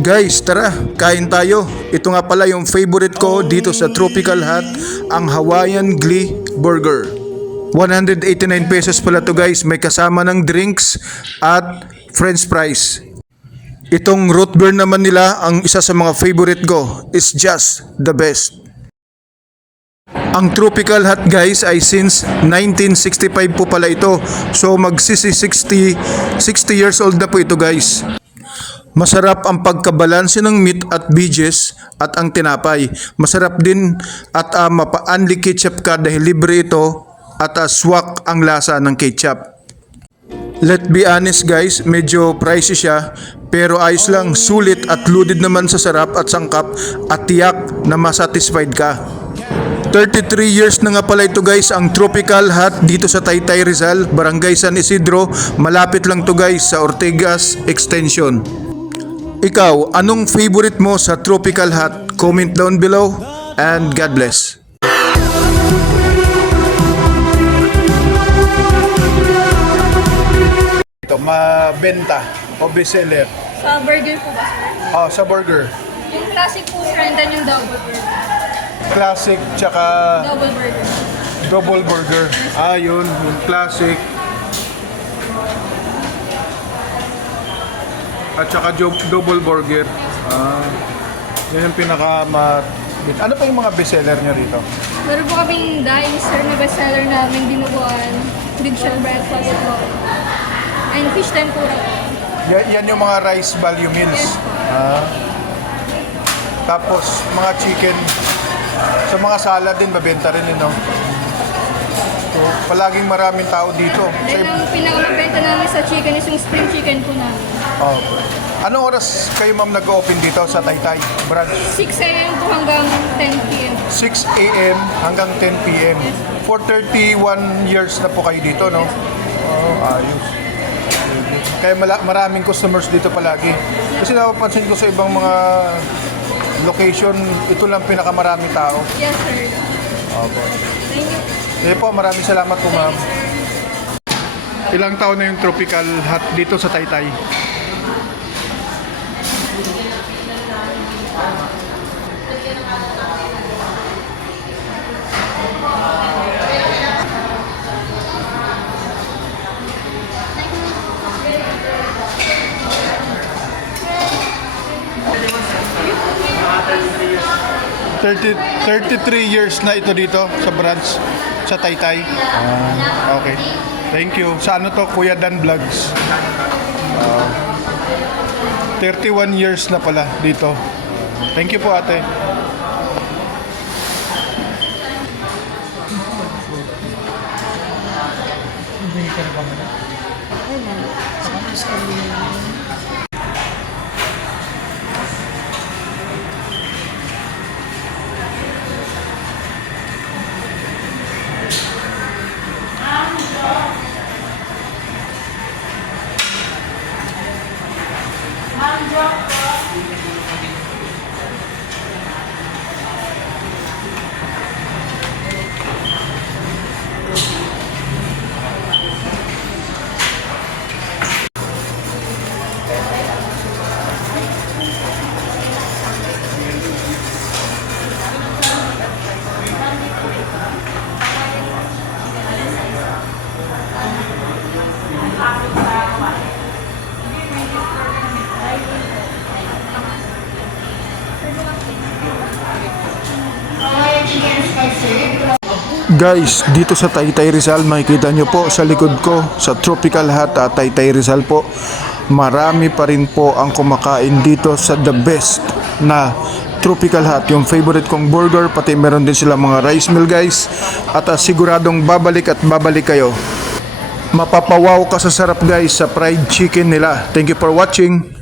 Guys, tara, kain tayo. Ito nga pala yung favorite ko dito sa Tropical Hut, ang Hawaiian Glee Burger. 189 pesos pala to guys, may kasama ng drinks at french fries. Itong root beer naman nila, ang isa sa mga favorite ko, is just the best. Ang Tropical Hut guys ay since 1965 po pala ito. So magsisi 60 years old na po ito guys. Masarap ang pagkabalanse ng meat at veggies at ang tinapay. Masarap din at mapa-unli ketchup ka dahil libre ito at swak ang lasa ng ketchup. Let's be honest guys, medyo pricey siya pero ayos lang, sulit at loaded naman sa sarap at sangkap at tiyak na masatisfied ka. 33 years na nga pala ito guys ang Tropical Hut dito sa Taytay Rizal, Barangay San Isidro. Malapit lang to guys sa Ortigas Extension. Ikaw, anong favorite mo sa Tropical Hut? Comment down below and God bless. Ito, mabenta o bestseller? Sa burger po ba, sir? Oh, sa burger. Yung classic po, sir, and then yung double burger. Classic tsaka Double burger. double burger. Yun, yung classic. At saka double burger. Yan yung ano pa yung mga bestseller nyo rito? Meron po kaming dine, sir, na bestseller namin, dinuguan, big shell breakfast po, and fish tempura. Yan yung mga rice value meals. Tapos mga chicken. Sa mga salad din, mabenta rin no? So, palaging maraming tao dito. Then ang pinakamabenta namin sa chicken is yung spring chicken po namin. Okay. Anong oras kayo ma'am nag-open dito sa Taytay branch? 6 a.m. po hanggang 10 p.m. 6 a.m. hanggang 10 p.m. For 31 years na po kayo dito, no? Ayos. Kaya maraming customers dito palagi. Kasi napapansin ko sa ibang mga location, ito lang pinakamaraming tao. Yes, sir. Okay. Thank you. Sige po, maraming salamat po ma'am. Ilang taon na yung Tropical Hut dito sa Taytay? Thirty 33 years na ito dito sa branch sa Taytay. Okay. Thank you. Sa ano to? Kuya Dan Vlogs. 31 years na pala dito. Thank you po ate. Guys, dito sa Taytay Rizal, makikita nyo po sa likod ko, sa Tropical Hut Taytay Rizal po, marami pa rin po ang kumakain dito sa the best na Tropical Hut, yung favorite kong burger, pati meron din sila mga rice meal guys, at siguradong babalik at babalik kayo. Mapapawaw ka sa sarap guys sa fried chicken nila. Thank you for watching.